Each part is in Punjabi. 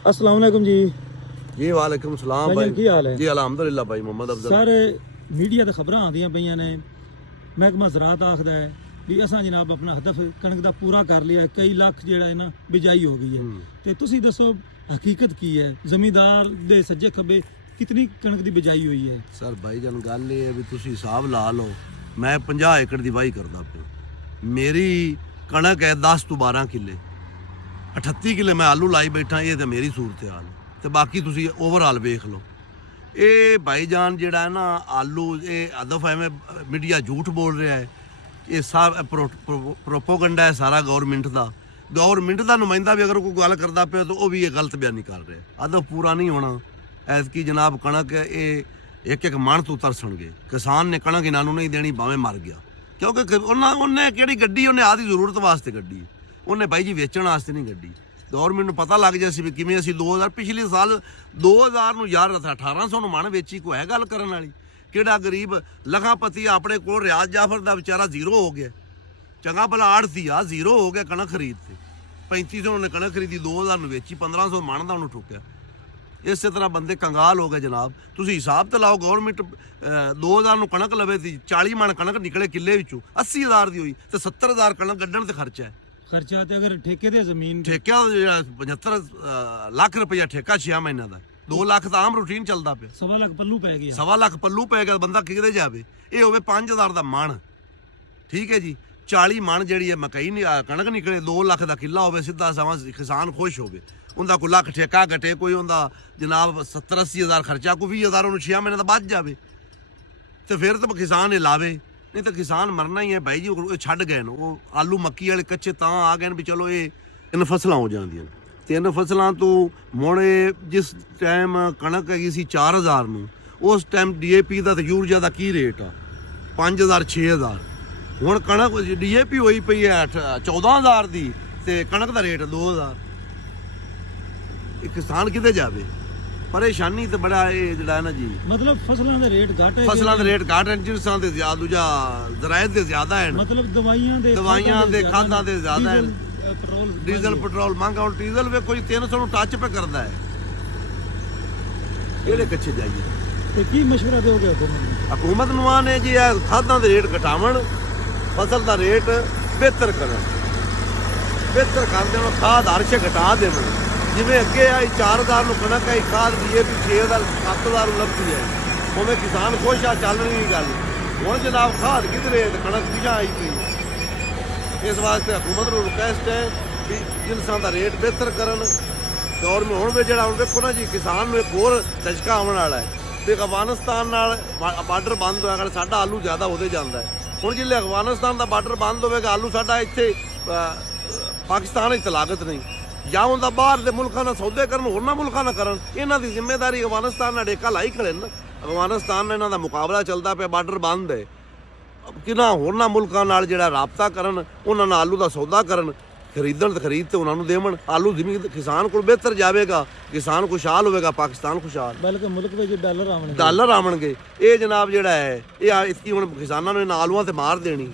अस्सलाम वालेकुम जी। जी वालेकुम सलाम भाई। की हाल है जी अलहमदुलिल्लाह भाई मोहम्मद अफजल। सर मीडिया ते खबरां आंदियां पईयां ने महकमा ज़राअत आखदा है भी असां जनाब अपना हदफ कणक दा पूरा कर लिया है, कई लाख जेड़ा है ना बिजाई हो गई है। ते तुसी दसो हकीकत की है, जमींदार दे सज्जे खब्बे कितनी कणक दी बिजाई हुई है? सर भाई जान गल ये है भी तुसी हिसाब ला लो, मैं 50 एकड़ दी वाही करदा पिया, मेरी कणक है 10 ਤੋਂ 12 किले, 38 किले मैं आलू लाई बैठा। ये तो मेरी सूरत हाल है, तो बाकी तुसी ओवरऑल वेख लो। ये भाईजान जेड़ा है ना आलू ये हदफ एवं मीडिया झूठ बोल रहा है, ये सब प्रोपोगंडा है सारा गवर्नमेंट का। गवर्नमेंट का नुमाइंदा भी अगर कोई गल करता पे तो वह भी ये गलत बयानी कर रहे, हदफ पूरा नहीं होना। ऐतकी जनाब कणक ये एक एक मण तो तरसणगे, किसान ने कणक इन्हों नहीं देनी भावें मर गया, क्योंकि उन्हें किहड़ी गड्डी उन्हें आदि जरूरत वास्ते गड्डी, उन्हें भाई जी वेचण वास्ते नहीं गड्डी। गवर्नमेंट को पता लग जाए भी किमें असीं 2000 पिछले साल 2000 ਨੂੰ यार 1800 ਨੂੰ ਮਣ ਵੇਚੀ, ਕੋਈ ਹੈ ਗੱਲ ਕਰਨ ਵਾਲੀ? ਕਿਹੜਾ ਗਰੀਬ ਲਖਾਪਤੀ ਆਪਣੇ ਕੋਲ ਰਿਆਜ਼ ਜਾਫਰ ਦਾ ਵਿਚਾਰਾ ਜ਼ੀਰੋ ਹੋ ਗਿਆ, ਚੰਗਾ ਭਲਾ ਆੜਤੀ ਆ ਜ਼ੀਰੋ ਹੋ ਗਿਆ ਕਣਕ ਖਰੀਦ ਤੇ। 3500 ਉਹਨੇ ਕਣਕ ਖਰੀਦੀ, 2000 ਨੂੰ ਵੇਚੀ, 1500 ਮਣ ਦਾ ਉਹਨੂੰ ਠੁੱਕਿਆ। ਇਸੇ ਤਰ੍ਹਾਂ ਬੰਦੇ ਕੰਗਾਲ ਹੋ ਗਏ ਜਨਾਬ। ਤੁਸੀਂ ਹਿਸਾਬ ਤੇ ਲਾਓ, ਗਵਰਨਮੈਂਟ 2000 ਨੂੰ ਕਣਕ ਲਵੇ ਤੀ, 40 ਮਣ ਕਣਕ ਨਿਕਲੇ ਕਿੱਲੇ ਵਿੱਚੋਂ, 80000 ਦੀ ਹੋਈ ਤੇ 70000 ਕਣਕ ਗੱਡਣ ਤੇ ਖਰਚਾ ਹੈ। ਖਰਚਾ ਤੇ ਅਗਰ ਠੇਕੇ ਦੇ ਜ਼ਮੀਨ ਠੇਕਾ 75 ਲੱਖ ਰੁਪਇਆ ਠੇਕਾ 6 ਮਹੀਨਿਆਂ ਦਾ, 2 ਲੱਖ ਤਾਂ ਆਮ ਰੂਟੀਨ ਚੱਲਦਾ ਪਿਆ, 1.25 ਲੱਖ ਪੱਲੂ ਪੈ ਗਿਆ। 1.25 ਲੱਖ ਪੱਲੂ ਪੈ ਗਿਆ, ਬੰਦਾ ਕਿਤੇ ਜਾਵੇ। ਇਹ ਹੋਵੇ 5000 ਦਾ ਮਣ, ਠੀਕ ਹੈ ਜੀ। 40 ਮਣ ਜਿਹੜੀ ਹੈ ਮਕਈ ਕਣਕ ਨਿਕਲੇ, 2 ਲੱਖ ਦਾ ਕਿੱਲਾ ਹੋਵੇ, ਸਿੱਧਾ ਸਮਾਂ ਕਿਸਾਨ ਖੁਸ਼ ਹੋਵੇ। ਉਹਦਾ ਕੋਈ ਲੱਖ ਠੇਕਾ ਘਟੇ, ਕੋਈ ਉਹਦਾ ਜਨਾਬ 70-80 ਖਰਚਾ, ਕੋਈ 20 ਉਹਨੂੰ 6 ਮਹੀਨੇ ਦਾ ਬਚ ਜਾਵੇ, ਤੇ ਫਿਰ ਤਾਂ ਕਿਸਾਨ ਇਹ ਲਾਵੇ, नहीं तो किसान मरना ही है भाई जी। छड़ गए वो आलू मक्की वाले कच्चे तां आ गए भी चलो ये इन फसलां हो जांदियां। ते इन फसलां तो मुड़ जिस टाइम कणक हैगी सी 4000 नूं, उस टाइम DAP का तो यूरिया का की रेट आ 5000 6000। हुण कणक DAP होई पई है 14000 दी, ते कणक का रेट 2000। किसान किते जावे? परेशानी तो बड़ा ये जड़ा है ना जी, मतलब फसलों के रेट घट है, फसलों के रेट घट है, जिनसां दे ज्यादा दूजा ज़रायत दे ज्यादा है, मतलब दवाइयां दे खादां दे ज्यादा है, पेट्रोल डीजल पेट्रोल महंगा। और डीजल वे कोई 300 ਨੂੰ ਟੱਚ पे करदा है, ਕਿਹੜੇ ਕੱਚੇ ਜਾਈਏ? ਤੇ ਕੀ ਮਸ਼ਵਰਾ ਦਿਓਗੇ ਹਕੂਮਤ ਨੂੰ? ਆਨੇ ਜੀ ਇਹ ਖਾਦਾਂ ਦੇ ਰੇਟ ਘਟਾਵਣ, ਫਸਲ ਦਾ ਰੇਟ ਬਿਹਤਰ ਕਰਨ, ਬਿਹਤਰ ਕਰ ਦੇਣ, ਖਾਦ ਹਰ ਸ਼ੇ ਘਟਾ ਦੇਣ। ਜਿਵੇਂ ਅੱਗੇ ਆਈ 4000 ਨੂੰ ਕਣਕ ਆਈ, ਖਾਦ DAP 6000 7000 ਨੂੰ ਲੱਭਦੀ ਹੈ, ਉਵੇਂ ਕਿਸਾਨ ਖੁਸ਼ ਆ, ਚੱਲ ਰਹੀ ਗੱਲ। ਹੁਣ ਜਨਾਬ ਖਾਦ ਕਿਧਰੇ ਤੇ ਕਣਕ ਪਿਛਾ ਆਈ ਪਈ। ਇਸ ਵਾਸਤੇ ਹਕੂਮਤ ਨੂੰ ਰਿਕੁਐਸਟ ਹੈ ਵੀ ਜਿਨਸਾਂ ਦਾ ਰੇਟ ਬਿਹਤਰ ਕਰਨ ਗੌਰਮੈਂਟ। ਹੁਣ ਵੀ ਜਿਹੜਾ ਹੁਣ ਵੇਖੋ ਨਾ ਜੀ, ਕਿਸਾਨ ਨੂੰ ਇੱਕ ਹੋਰ ਝਟਕਾ ਆਉਣ ਵਾਲਾ ਹੈ ਤੇ ਅਫਗਾਨਿਸਤਾਨ ਨਾਲ ਬਾਰਡਰ ਬੰਦ ਹੋਇਆ ਕਰ, ਸਾਡਾ ਆਲੂ ਜ਼ਿਆਦਾ ਉਹਦੇ ਜਾਂਦਾ ਹੈ। ਹੁਣ ਜਿੱਲੇ ਅਫਗਾਨਿਸਤਾਨ ਦਾ ਬਾਰਡਰ ਬੰਦ ਹੋਵੇਗਾ, ਆਲੂ ਸਾਡਾ ਇੱਥੇ ਪਾਕਿਸਤਾਨ ਵਿੱਚ ਲਾਗਤ ਨਹੀਂ, ਜਾਂ ਹੁੰਦਾ ਬਾਹਰ ਦੇ ਮੁਲਕਾਂ ਨਾਲ ਸੌਦੇ ਕਰਨ, ਹੋਰਨਾਂ ਮੁਲਕਾਂ ਨਾਲ ਕਰਨ। ਇਹਨਾਂ ਦੀ ਜ਼ਿੰਮੇਵਾਰੀ ਅਫਗਾਨਿਸਤਾਨ ਨਾਲ ਡੇਕਾ ਲਾਈ ਖੜੇ ਨਾ। ਅਫਗਾਨਿਸਤਾਨ ਨਾਲ ਇਹਨਾਂ ਦਾ ਮੁਕਾਬਲਾ ਚੱਲਦਾ ਪਿਆ, ਬਾਰਡਰ ਬੰਦ ਹੈ। ਕਿਹਨਾਂ ਹੋਰਨਾਂ ਮੁਲਕਾਂ ਨਾਲ ਜਿਹੜਾ ਰਾਬਤਾ ਕਰਨ, ਉਹਨਾਂ ਨਾਲ ਆਲੂ ਦਾ ਸੌਦਾ ਕਰਨ, ਖਰੀਦਣ ਤੇ ਖਰੀਦ ਤੇ ਉਹਨਾਂ ਨੂੰ ਦੇਵਣ। ਆਲੂ ਜ਼ਮੀਨ ਕਿਸਾਨ ਕੋਲ ਬਿਹਤਰ ਜਾਵੇਗਾ, ਕਿਸਾਨ ਖੁਸ਼ਹਾਲ ਹੋਵੇਗਾ, ਪਾਕਿਸਤਾਨ ਖੁਸ਼ਹਾਲ, ਬਲਕਿ ਮੁਲਕ ਵਿੱਚ ਡਾਲਰ ਆਵਣਗੇ। ਇਹ ਜਨਾਬ ਜਿਹੜਾ ਹੈ ਇਹ ਇਤਕੀ ਹੁਣ ਕਿਸਾਨਾਂ ਨੂੰ ਇਹਨਾਂ ਆਲੂਆਂ ਤੇ ਮਾਰ ਦੇਣੀ,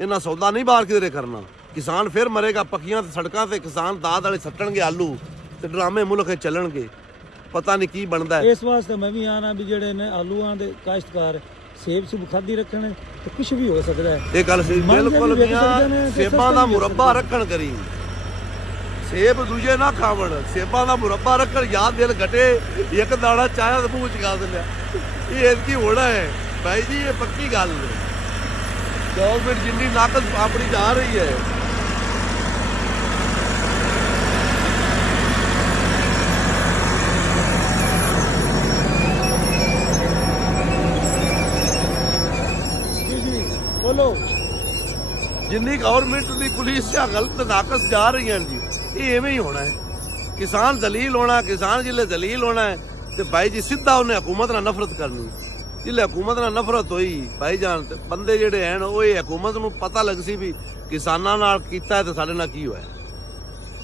ਇਹਨਾਂ ਸੌਦਾ ਨਹੀਂ ਬਾਹਰ ਕਿਧਰੇ ਕਰਨਾ। ਕਿਸਾਨ ਫਿਰ ਮਰੇਗਾ ਪੱਕੀਆਂ ਤੇ ਸੜਕਾਂ ਤੇ, ਕਿਸਾਨ ਦਾਦ ਵਾਲੇ ਸੱਟਣਗੇ ਆਲੂ ਤੇ ਡਰਾਮੇ ਮੁਲਕ ਚੱਲਣਗੇ, ਪਤਾ ਨਹੀਂ ਕੀ ਬਣਦਾ। ਇਸ ਵਾਸਤੇ ਮੈਂ ਵੀ ਆਣਾ ਵੀ ਜਿਹੜੇ ਨੇ ਆਲੂਆਂ ਦੇ ਕਾਸ਼ਤਕਾਰ ਸੇਬ ਸੁਬ ਖਾਦੀ ਰੱਖਣ ਤੇ ਕੁਝ ਵੀ ਹੋ ਸਕਦਾ ਹੈ। ਇਹ ਗੱਲ ਸਹੀ ਬਿਲਕੁਲ। ਸੇਬਾਂ ਦਾ ਮੁਰੱਬਾ ਰੱਖਣ ਕਰੀ, ਸੇਬ ਦੂਜੇ ਨਾ ਖਾਵਣ, ਸੇਬਾਂ ਦਾ ਮੁਰੱਬਾ ਰੱਖਣ। ਯਾਦ ਦਿਲ ਘਟੇ, ਇੱਕ ਦਾਣਾ ਚਾਹਿਆ ਤੇ ਮੂੰਹ ਚ ਗਾ ਦਿੰਦਾ। ਇਹ ਐਤਕੀ ਹੋਣਾ ਹੈ ਭਾਈ ਜੀ, ਇਹ ਪੱਕੀ ਗੱਲ ਹੈ। ਗਵਰਨਮੈਂਟ ਜਿੰਨੀ ਨਾਕਸ ਆਪਣੀ ਜਾ ਰਹੀ ਹੈ, ਬੋਲੋ, ਜਿੰਨੀ ਗਵਰਨਮੈਂਟ ਦੀ ਪੁਲਿਸ ਜਾਂ ਗਲਤ ਨਾਕਸ ਜਾ ਰਹੀਆਂ ਜੀ, ਇਹ ਐਵੇਂ ਹੀ ਹੋਣਾ ਹੈ। ਕਿਸਾਨ ਦਲੀਲ ਹੋਣਾ, ਕਿਸਾਨ ਜਿੱਲੇ ਦਲੀਲ ਹੋਣਾ ਹੈ ਤੇ ਭਾਈ ਜੀ ਸਿੱਧਾ ਉਹਨੇ ਹਕੂਮਤ ਨਾਲ ਨਫ਼ਰਤ ਕਰਨੀ। ਜਿੱਲੇ ਹਕੂਮਤ ਨਾਲ ਨਫ਼ਰਤ ਹੋਈ ਭਾਈ ਜਾਨ, ਤੇ ਬੰਦੇ ਜਿਹੜੇ ਹਨ ਉਹ ਇਹ ਹਕੂਮਤ ਨੂੰ ਪਤਾ ਲੱਗ ਸੀ ਵੀ ਕਿਸਾਨਾਂ ਨਾਲ ਕੀਤਾ ਤੇ ਸਾਡੇ ਨਾਲ ਕੀ ਹੋਇਆ।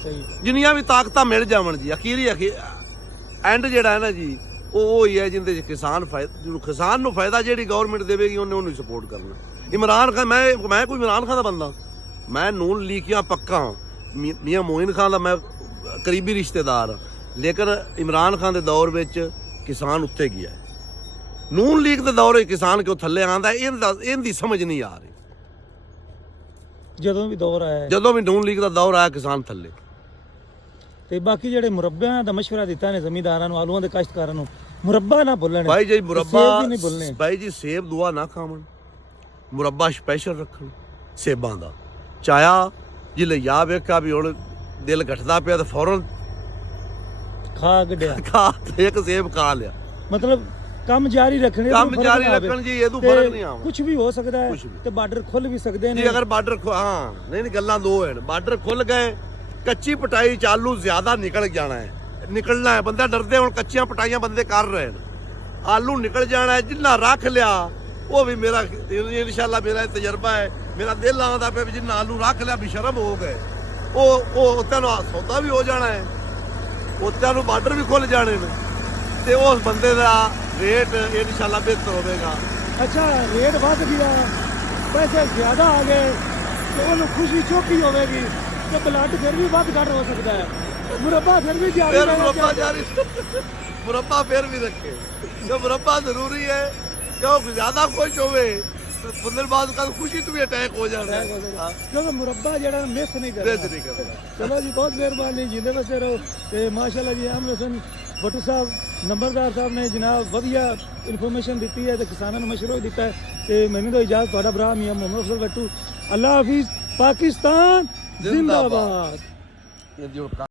ਸਹੀ, ਜਿੰਨੀਆਂ ਵੀ ਤਾਕਤਾਂ ਮਿਲ ਜਾਵਣ ਜੀ, ਅਖੀਰੀ ਐਂਡ ਜਿਹੜਾ ਹੈ ਨਾ ਜੀ, ਉਹ ਹੀ ਹੈ ਜਿੰਦੇ 'ਚ ਕਿਸਾਨ ਨੂੰ ਫਾਇਦਾ ਜਿਹੜੀ ਗਵਰਨਮੈਂਟ ਦੇਵੇਗੀ ਉਹਨੇ ਉਹਨੂੰ ਸਪੋਰਟ ਕਰਨਾ। इमरान खान, मैं कोई इमरान खान का बंदा, मैं नून लीकियां पक्का। मियां मोइन खान का मैं ਕਰੀਬੀ ਰਿਸ਼ਤੇਦਾਰ ਹਾਂ। ਲੇਕਿਨ ਇਮਰਾਨ ਖਾਨ ਦੇ ਦੌਰ ਵਿੱਚ ਕਿਸਾਨ ਉੱਤੇ ਗਿਆ ਹੈ। ਨੂਨ ਲੀਗ ਦੇ ਦੌਰ ਵਿੱਚ ਕਿਸਾਨ ਕਿਉਂ ਥੱਲੇ ਆਂਦਾ ਇਹਦੀ ਸਮਝ ਨਹੀਂ ਆ ਰਹੀ। ਜਦੋਂ ਵੀ ਦੌਰ ਆਇਆ ਜਦੋਂ ਵੀ ਨੂਨ ਲੀਗ ਦਾ ਦੌਰ ਆਇਆ ਕਿਸਾਨ ਥੱਲੇ। ਤੇ ਬਾਕੀ ਜਿਹੜੇ ਮੁਰੱਬਿਆਂ ਦਾ ਮਸ਼ਵਰਾ ਦਿੱਤਾ ਨੇ ਜ਼ਮੀਂਦਾਰਾਂ ਨੂੰ, ਆਲੂਆਂ ਦੇ ਕਾਸ਼ਤਕਾਰਾਂ ਨੂੰ, ਮੁਰੱਬਾ ਨਾ ਭੁੱਲਣ ਭਾਈ ਜੀ ਮੁਰੱਬਾ ਸੇਬ ਵੀ ਨਹੀਂ ਭੁੱਲਣੇ। ਭਾਈ ਜੀ ਸੇਬ ਦੁਆ ਨਾ ਖਾਵਣ, ਮੁਰੱਬਾ ਸਪੈਸ਼ਲ ਰੱਖਣ ਸੇਬਾਂ ਦਾ। ਚਾਇਆ ਜਿਲੇ ਯਾ ਵੇਖਿਆ ਵੀ ਹੁਣ ਦਿਲ ਘਟਦਾ ਪਿਆ ਤਾਂ ਫੌਰਨ ਖਾ ਗੱਡਿਆ, ਖਾ ਇੱਕ ਸੇਬ ਖਾ ਲਿਆ। ਮਤਲਬ ਕੰਮ ਜਾਰੀ ਰੱਖਣੇ, ਕੰਮ ਜਾਰੀ ਰੱਖਣ ਜੀ, ਇਹਦੋਂ ਫਰਕ ਨਹੀਂ ਆਉਣਾ। ਕੁਝ ਵੀ ਹੋ ਸਕਦਾ ਹੈ ਤੇ ਬਾਰਡਰ ਖੁੱਲ ਵੀ ਸਕਦੇ ਨੇ ਜੀ। ਅਗਰ ਬਾਰਡਰ ਹਾਂ ਨਹੀਂ ਗੱਲਾਂ ਦੋ ਹਨ। ਬਾਰਡਰ ਖੁੱਲ ਗਏ, ਕੱਚੀ ਪਟਾਈ ਚ ਆਲੂ ਜ਼ਿਆਦਾ ਨਿਕਲ ਜਾਣਾ ਹੈ, ਨਿਕਲਣਾ ਹੈ। ਬੰਦਾ ਡਰਦੇ ਹੁਣ ਕੱਚੀਆਂ ਪਟਾਈਆਂ ਬੰਦੇ ਕਰ ਰਹੇ ਨੇ, ਆਲੂ ਨਿਕਲ ਜਾਣਾ ਹੈ। ਜਿੰਨਾ ਰੱਖ ਲਿਆ ਉਹ ਵੀ ਮੇਰਾ ਇਨਸ਼ਾਅੱਲਾ ਮੇਰਾ ਤਜਰਬਾ ਹੈ, ਮੇਰਾ ਦਿਲ ਆਉਂਦਾ ਪਿਆ ਵੀ ਜਿੰਨਾ ਆਲੂ ਰੱਖ ਲਿਆ ਬੇਸ਼ਰਮ ਹੋ ਗਏ, ਉਹ ਉੱਤੇ ਨੂੰ ਸੌਦਾ ਵੀ ਹੋ ਜਾਣਾ ਹੈ, ਉੱਤੇ ਨੂੰ ਬਾਰਡਰ ਵੀ ਖੁੱਲ ਜਾਣੇ ਨੇ ਤੇ ਉਸ ਬੰਦੇ ਦਾ ਰੇਟ ਇਨਸ਼ਾਅੱਲਾ ਬਿਹਤਰ ਹੋਵੇਗਾ। ਅੱਛਾ ਰੇਟ ਵੱਧ ਗਿਆ, ਪੈਸੇ ਜ਼ਿਆਦਾ ਆ ਗਏ ਤੇ ਉਹਨੂੰ ਖੁਸ਼ੀ ਚੋਕੀ ਹੋਵੇਗੀ ਤੇ ਬਲੱਡ ਫਿਰ ਵੀ ਵੱਧ ਘੱਟ ਹੋ ਸਕਦਾ ਹੈ। ਮੁਰੱਬਾ ਫਿਰ ਵੀ ਜਾਰੀ ਫਿਰ ਰਹਿਣਾ ਮੁਰੱਬਾ ਚਾਹੀਦਾ। ਜਾਰੀ ਮੁਰੱਬਾ ਫਿਰ ਵੀ ਰੱਖੇ ਜੋ ਮੁਰੱਬਾ ਜ਼ਰੂਰੀ ਹੈ। ਕਿਉਂਕਿ ਜ਼ਿਆਦਾ ਖੁਸ਼ ਹੋਵੇ ਬੰਦੇ ਬਾਅਦ ਕਦ ਖੁਸ਼ੀ ਤੋਂ ਵੀ ਅਟੈਕ ਹੋ ਜਾਂਦਾ ਹੈ। ਕਿਉਂਕਿ ਮੁਰੱਬਾ ਜਿਹੜਾ ਮਿਸ ਨਹੀਂ ਕਰਦਾ। ਨਹੀਂ ਕਰਦਾ। ਚਲੋ ਜੀ ਬਹੁਤ ਮਿਹਰਬਾਨੀ, ਜਿੰਦੇ ਵਸੇ ਰਹੋ ਤੇ ਮਾਸ਼ਾਅੱਲਾ ਜੀ। ਅਹਿਮਦ ਹੁਸੈਨ ਭੱਟੂ ਸਾਹਿਬ ਨੰਬਰਦਾਰ ਸਾਹਿਬ ਨੇ ਜਨਾਬ ਵਧੀਆ ਇਨਫੋਰਮੇਸ਼ਨ ਦਿੱਤੀ ਹੈ ਤੇ ਕਿਸਾਨਾਂ ਨੂੰ ਮਸ਼ਵਰਾ ਦਿੱਤਾ ਹੈ ਤੇ ਮੈਨੂੰ ਤਾਂ ਇਜਾਜ਼ਤ, ਤੁਹਾਡਾ ਭਰਾ ਮੀਆਂ ਮੁਹੰਮਦ ਅਫਜ਼ਲ ਭੱਟੂ। ਅੱਲਾ ਹਾਫਿਜ਼, ਪਾਕਿਸਤਾਨ ਜ਼ਿੰਦਾਬਾਦ।